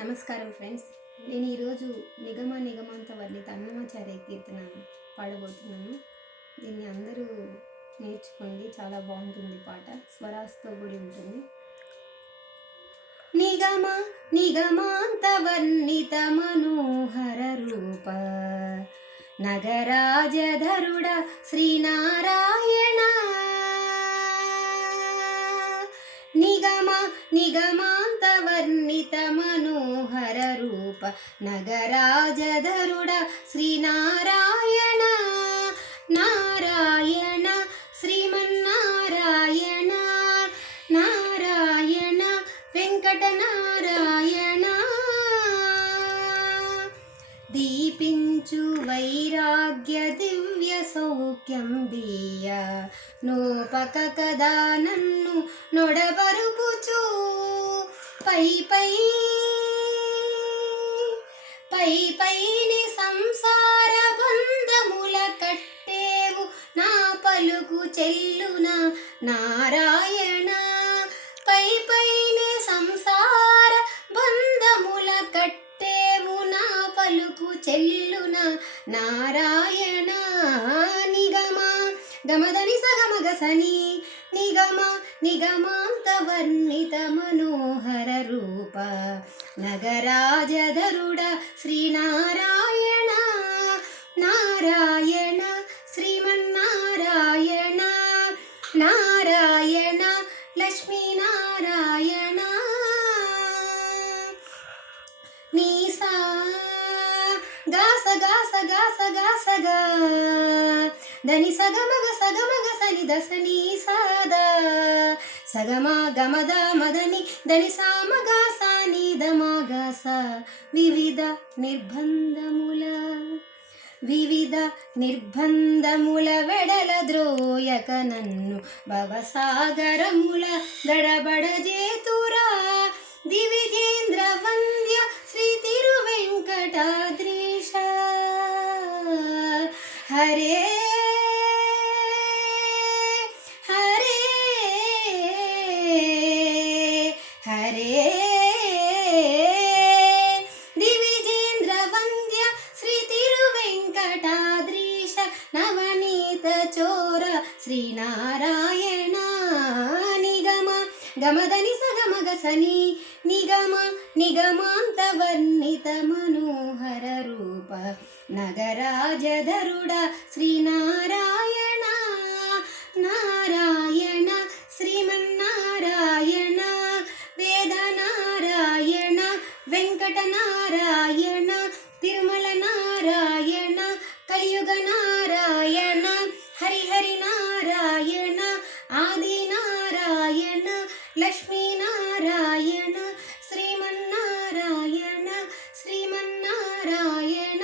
నమస్కారం ఫ్రెండ్స్. నేను ఈరోజు నిగమాంత వర్ణిత అన్నమాచార్య కీర్తన పాడబోతున్నాను. దీన్ని అందరూ నేర్చుకోండి, చాలా బాగుంటుంది. పాట స్వరాస్తో కూడి ఉంటుంది. నిగమాంత వర్ణిత మనోహర రూప నగరాజధరుడ శ్రీనారాయణ. నిగమాంత వర్ణిత మనోహర రూప నగరాజధరుడ శ్రీనారాయణ. నారాయణ శ్రీమన్నారాయణ, నారాయణ వెంకటనారాయణ. దీపించు వైరాగ్య దివ్య సౌఖ్యం దీయ నోపక కదా నన్ను నొడబరుపుచు పైని సంసార బంధముల కట్టేవు నా పలుకు చెల్లున నారాయణ. పైనే సంసార బంధముల కట్టేవు నా పలుకు చెల్లున నారాయణ. గమదని సగమగసని నిగమాంత వర్ణిత మనోహర రూప నగరాజధరుడ శ్రీనారాయణ. నారాయణ శ్రీమన్నారాయణ, నారాయణ లక్ష్మీనారాయణ. నీసా గాస గాస గాస గాసగా దని సగమగ సని దసని సాదా సగమా గమద మదని దని సామగా సాని దమాగాస. వివిధ నిర్బంధముల వెడల ద్రోయక నన్ను భవసాగరముల గడబడజేతురా. దివిజేంద్ర వంద్య శ్రీ తిరువెంకటాద్రీశ. హరే హరే దివిజేంద్ర వంద్య శ్రీ తిరువెంకటాద్రీశ నవనీత చోర శ్రీనారాయణ. గమదని సగమగసని నిగమాంత వర్ణిత మనోహర రూప నగరాజధరుడ శ్రీనారాయణ. నారాయణ శ్రీమన్నారాయణ, వేదనారాయణ వెంకటనారాయణ, తిరుమల నారాయణ, కలియుగ నారాయణ, హరిహరి నారాయణ, ఆది నారాయణ, లక్ష్మీనారాయణ, శ్రీమన్నారాయణ శ్రీమన్నారాయణ.